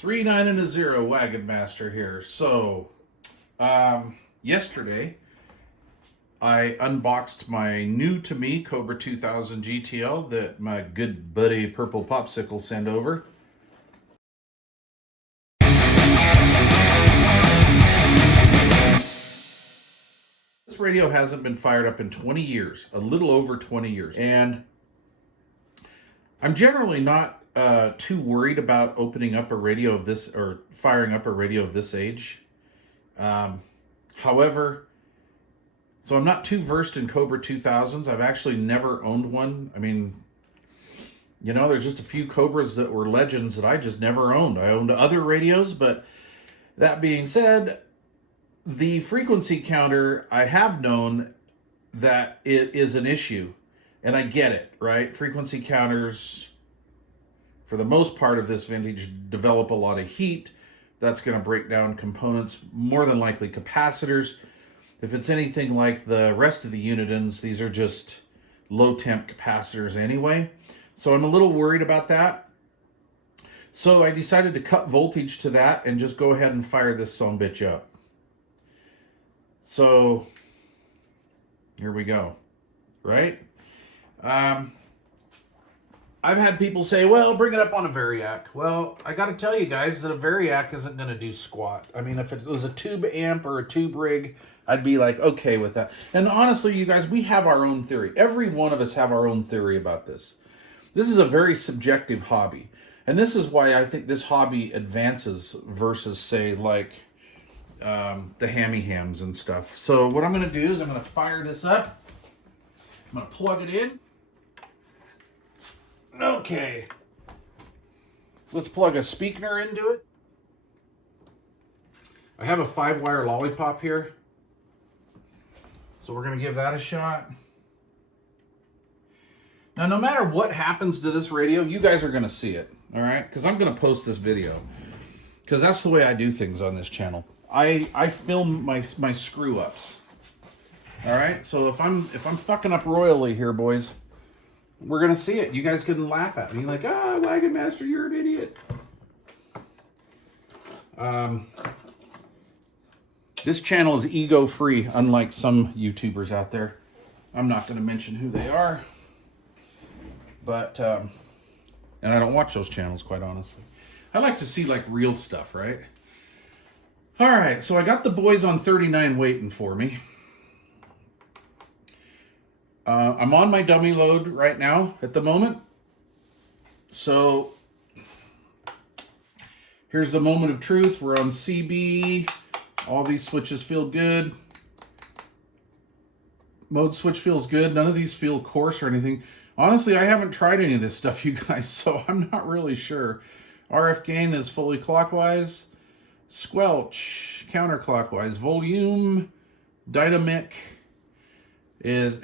3, 9, and a 0 Wagon Master here. So, yesterday, I unboxed my new to me Cobra 2000 GTL that my good buddy Purple Popsicle sent over. This radio hasn't been fired up in 20 years, a little over 20 years. And I'm generally not too worried about opening up a radio of this or firing up a radio of this age. However, so I'm not too versed in Cobra 2000s. I've actually never owned one. I mean, you know, there's just a few Cobras that were legends that I just never owned. I owned other radios, but that being said, the frequency counter, I have known that it is an issue. And I get it, right? Frequency counters, for the most part of this vintage, develop a lot of heat. That's going to break down components, more than likely capacitors. If it's anything like the rest of the Unitons, these are just low temp capacitors anyway. So I'm a little worried about that. So I decided to cut voltage to that and just go ahead and fire this sumbitch up. So here we go, right? I've had people say, well, bring it up on a Variac. Well, I got to tell you guys that a Variac isn't going to do squat. I mean, if it was a tube amp or a tube rig, I'd be like, okay with that. And honestly, you guys, we have our own theory. Every one of us have our own theory about this. This is a very subjective hobby. And this is why I think this hobby advances versus, say, like the hammy hams and stuff. So what I'm going to do is I'm going to fire this up. I'm going to plug it in. Okay. Let's plug a speaker into it. I have a 5-wire lollipop here. So we're going to give that a shot. Now, no matter what happens to this radio, you guys are going to see it. All right? Because I'm going to post this video. Because that's the way I do things on this channel. I film my screw-ups. All right? So if I'm fucking up royally here, boys, we're going to see it. You guys can laugh at me like, Wagon Master, you're an idiot. This channel is ego-free, unlike some YouTubers out there. I'm not going to mention who they are. But, and I don't watch those channels, quite honestly. I like to see, like, real stuff, right? All right, so I got the boys on 39 waiting for me. I'm on my dummy load right now at the moment. So here's the moment of truth. We're on CB. All these switches feel good. Mode switch feels good. None of these feel coarse or anything. Honestly, I haven't tried any of this stuff, you guys, so I'm not really sure. RF gain is fully clockwise. Squelch, counterclockwise. Volume, dynamic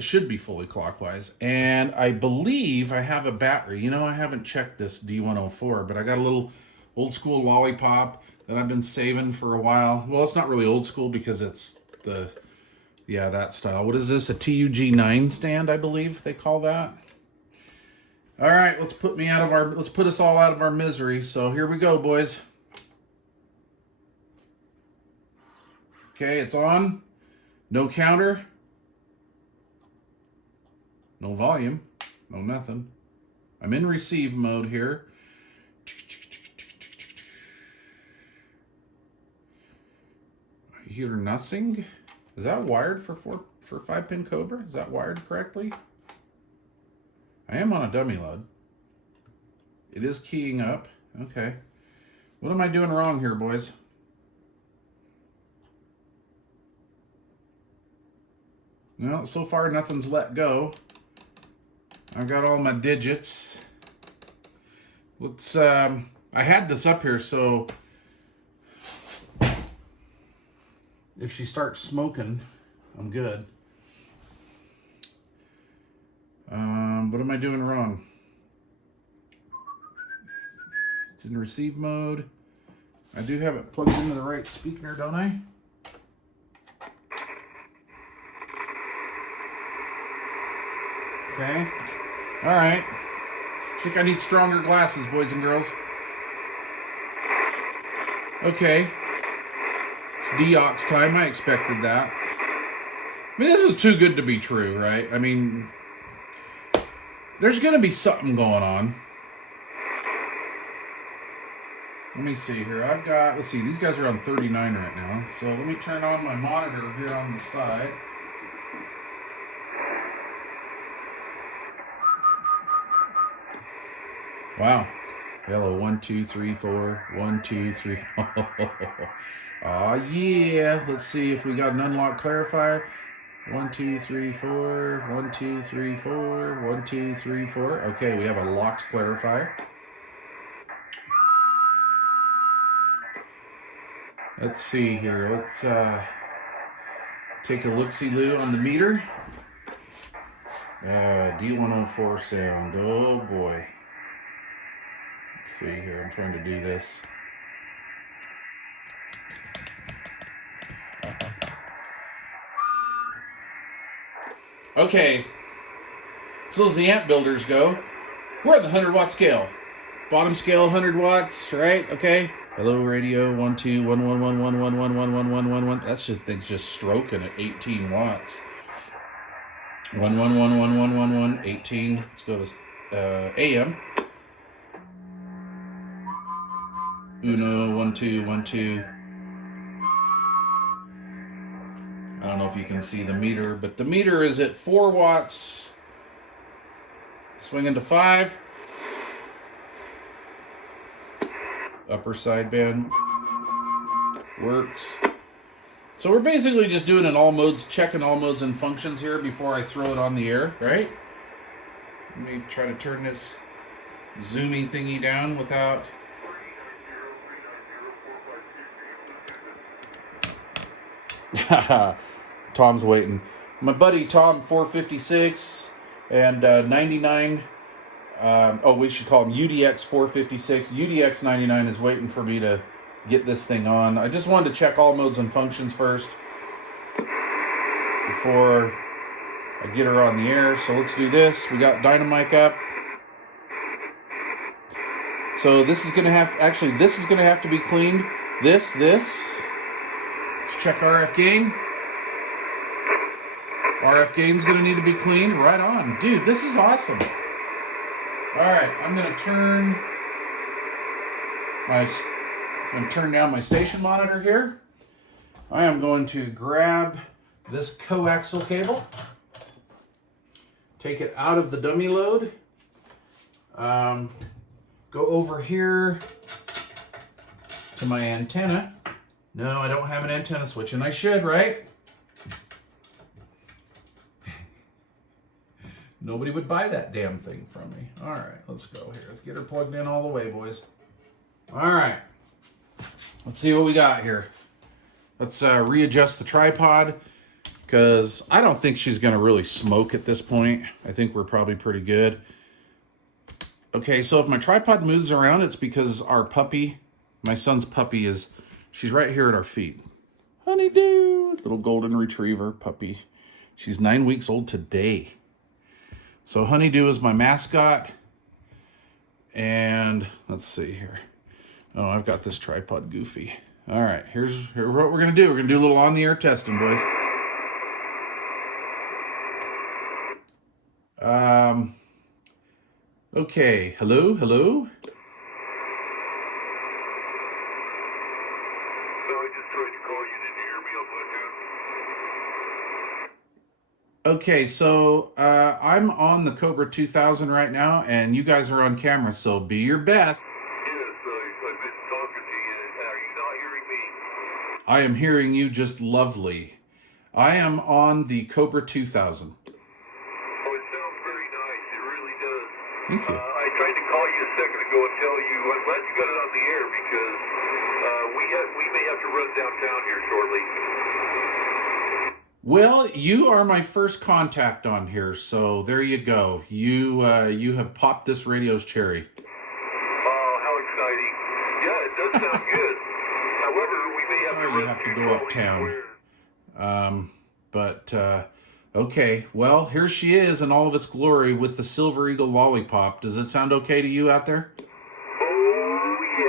should be fully clockwise. And I believe I have a battery. You know, I haven't checked this D104, but I got a little old school lollipop that I've been saving for a while. Well, it's not really old school because it's that style. What is this? A TUG9 stand, I believe they call that. All right, let's put us all out of our misery. So here we go, boys. Okay, it's on. No counter. No volume. No nothing. I'm in receive mode here. I hear nothing. Is that wired for 5-pin Cobra? Is that wired correctly? I am on a dummy load. It is keying up. Okay. What am I doing wrong here, boys? Well, so far nothing's let go. I got all my digits. Let's, I had this up here, so if she starts smoking, I'm good. What am I doing wrong? It's in receive mode. I do have it plugged into the right speaker, don't I? Okay. All right. I think I need stronger glasses, boys and girls. Okay. It's deox time. I expected that. I mean, this was too good to be true, right? I mean, there's going to be something going on. Let me see here. Let's see, these guys are on 39 right now. So let me turn on my monitor here on the side. Wow. Hello, 1, 2, 3, 4. 1, 2, 3. Oh, yeah. Let's see if we got an unlocked clarifier. 1, 2, 3, 4. 1, 2, 3, 4. 1, 2, 3, 4. Okay, we have a locked clarifier. Let's see here. Let's take a look-see-loo on the meter. D104 sound. Oh boy. Let's see here. I'm trying to do this. Okay. So as the amp builders go, we're at the 100-watt scale. Bottom scale 100 watts, right? Okay. Hello, radio, 1, 2, 1, 1, 1, 1, 1, 1, 1, 1, 1, 1, 1. That shit thing's just stroking at 18 watts. 1, 1, 1, 1, 1, 1, 1, 18. Let's go to AM. Uno, 1, 2, 1, 2. I don't know if you can see the meter, but the meter is at 4 watts. Swinging to 5. Upper sideband works. So we're basically just doing an all modes, checking all modes and functions here before I throw it on the air, right? Let me try to turn this zoomy thingy down without... Tom's waiting. My buddy Tom 456 and 99... we should call him UDX 456. UDX 99 is waiting for me to get this thing on. I just wanted to check all modes and functions first before I get her on the air. So let's do this. We got Dynamic up. So this is going to have to be cleaned. This. Let's check RF gain. RF gain's going to need to be cleaned. Right on. Dude, this is awesome. Alright, I'm going to turn down my station monitor here. I am going to grab this coaxial cable, take it out of the dummy load, go over here to my antenna. No, I don't have an antenna switch, and I should, right? Nobody would buy that damn thing from me. All right, let's go here. Let's get her plugged in all the way, boys. All right. Let's see what we got here. Let's readjust the tripod because I don't think she's going to really smoke at this point. I think we're probably pretty good. Okay, so if my tripod moves around, it's because our puppy, my son's puppy, she's right here at our feet. Honeydew, little golden retriever puppy. She's 9 weeks old today. So Honeydew is my mascot, and let's see here. Oh, I've got this tripod goofy. All right, here's what we're gonna do. We're gonna do a little on-the-air testing, boys. Okay, hello? Okay, so I'm on the Cobra 2000 right now, and you guys are on camera, so be your best. Yes, I've been talking to you. Are you not hearing me? I am hearing you just lovely. I am on the Cobra 2000. Oh, it sounds very nice. It really does. Thank you. I tried to call you a second ago and tell you, I'm glad you got it on the air because we may have to run downtown here shortly. Well, you are my first contact on here, so there you go. You have popped this radio's cherry. Oh, how exciting. Yeah, it does sound good. However, we may have to Sorry you have to go uptown. Okay. Well, here she is in all of its glory with the Silver Eagle lollipop. Does it sound okay to you out there? Oh, yeah.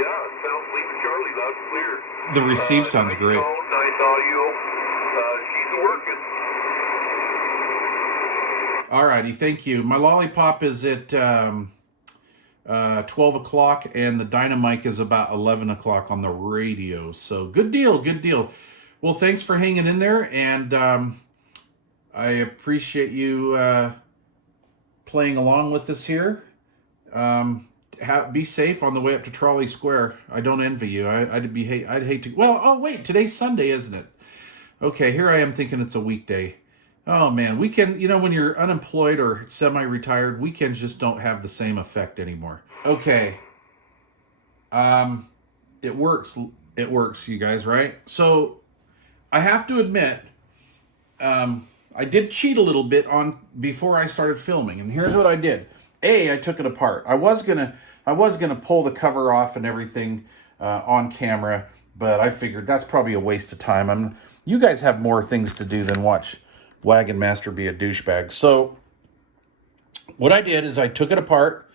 Yeah, it sounds Leave Charlie loud and clear. The receive sounds Nice great. tone, nice audio. She's working. Alrighty, thank you. My lollipop is at 12 o'clock, and the Dynamic is about 11 o'clock on the radio. So good deal, good deal. Well, thanks for hanging in there, and I appreciate you playing along with us here. Be safe on the way up to Trolley Square. I don't envy you. I'd hate to. Well, oh wait, today's Sunday, isn't it? Okay, here I am thinking it's a weekday. Oh man, weekend. You know, when you're unemployed or semi-retired, weekends just don't have the same effect anymore. Okay. It works. It works, you guys, right? So, I have to admit, I did cheat a little bit on before I started filming, and here's what I did. I took it apart. I was gonna pull the cover off and everything on camera, but I figured that's probably a waste of time. You guys have more things to do than watch Wagon Master be a douchebag. So what I did is I took it apart.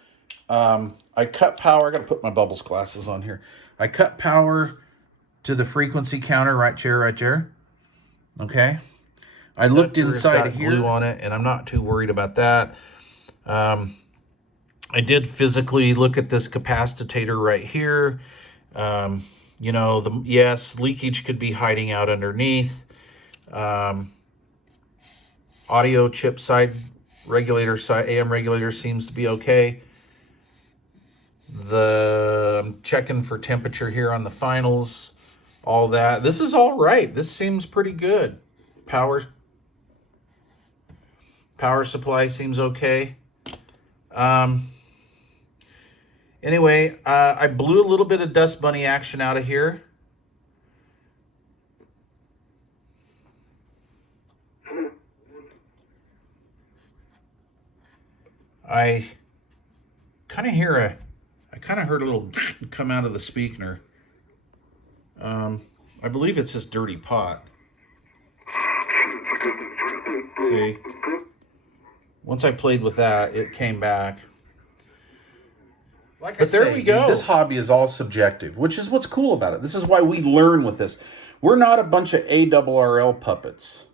I cut power. I got to put my bubbles glasses on here. I cut power to the frequency counter right there. Okay. I looked inside here. Glue on it, and I'm not too worried about that. I did physically look at this capacitor right here. You know, yes, leakage could be hiding out underneath. Audio chip side, regulator side, AM regulator seems to be okay. I'm checking for temperature here on the finals. All that. This is all right. This seems pretty good. Power supply seems okay. Anyway, I blew a little bit of dust bunny action out of here. I kind of heard a little come out of the speaker. I believe it's this dirty pot. See? Once I played with that, it came back. But there we go. This hobby is all subjective, which is what's cool about it. This is why we learn with this. We're not a bunch of ARRL puppets.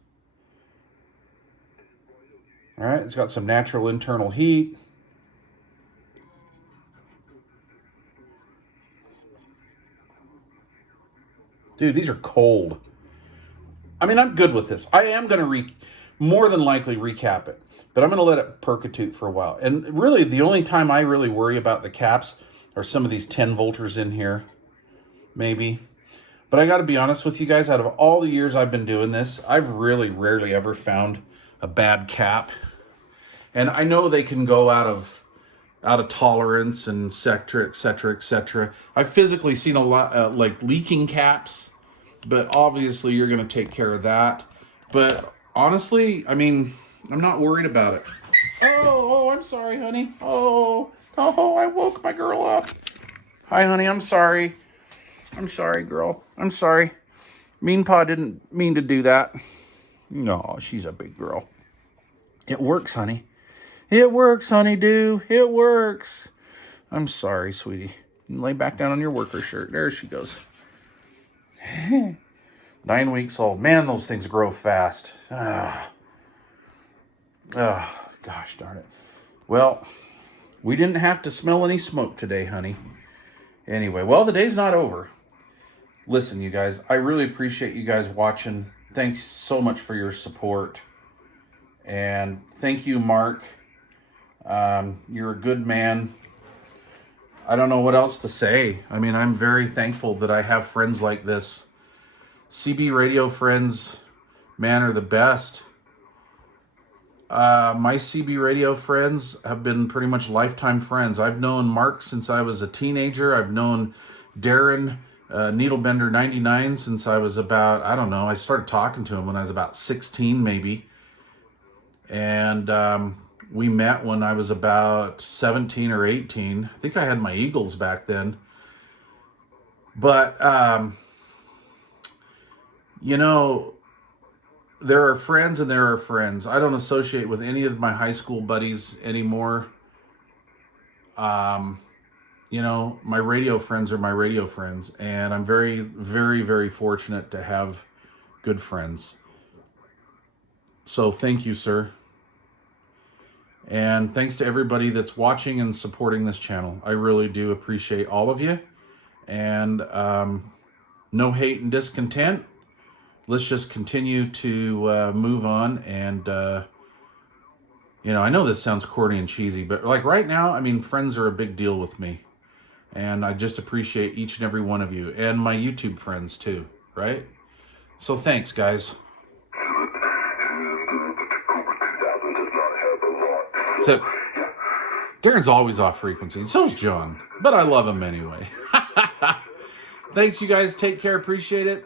All right, it's got some natural internal heat. Dude, these are cold. I mean, I'm good with this. I am going to more than likely recap it. But I'm going to let it percutute for a while. And really, the only time I really worry about the caps are some of these 10 volters in here. Maybe. But I got to be honest with you guys. Out of all the years I've been doing this, I've really rarely ever found a bad cap. And I know they can go out of tolerance and et cetera, et cetera, et cetera. I've physically seen a lot like leaking caps. But obviously, you're going to take care of that. But honestly, I mean, I'm not worried about it. Oh, I'm sorry, honey. Oh, I woke my girl up. Hi, honey, I'm sorry. I'm sorry, girl. I'm sorry. Mean Pa didn't mean to do that. No, she's a big girl. It works, honey. It works, honey-do. It works. I'm sorry, sweetie. Lay back down on your worker shirt. There she goes. 9 weeks old. Man, those things grow fast. Oh, gosh darn it. Well, we didn't have to smell any smoke today, honey. Anyway, well, the day's not over. Listen, you guys, I really appreciate you guys watching. Thanks so much for your support. And thank you, Mark. You're a good man. I don't know what else to say. I mean, I'm very thankful that I have friends like this. CB Radio friends, man, are the best. My CB Radio friends have been pretty much lifetime friends. I've known Mark since I was a teenager. I've known Darren, Needlebender 99 since I was about, I don't know, I started talking to him when I was about 16 maybe. And we met when I was about 17 or 18. I think I had my Eagles back then. But, you know, there are friends and there are friends. I don't associate with any of my high school buddies anymore. you know, my radio friends are my radio friends, and I'm very, very, very fortunate to have good friends. So thank you, sir. And thanks to everybody that's watching and supporting this channel. I really do appreciate all of you. And no hate and discontent. Let's just continue to move on. And, you know, I know this sounds corny and cheesy, but like right now, I mean, friends are a big deal with me. And I just appreciate each and every one of you. And my YouTube friends too, right? So thanks, guys. So Darren's always off frequency. So's John. But I love him anyway. Thanks, you guys. Take care. Appreciate it.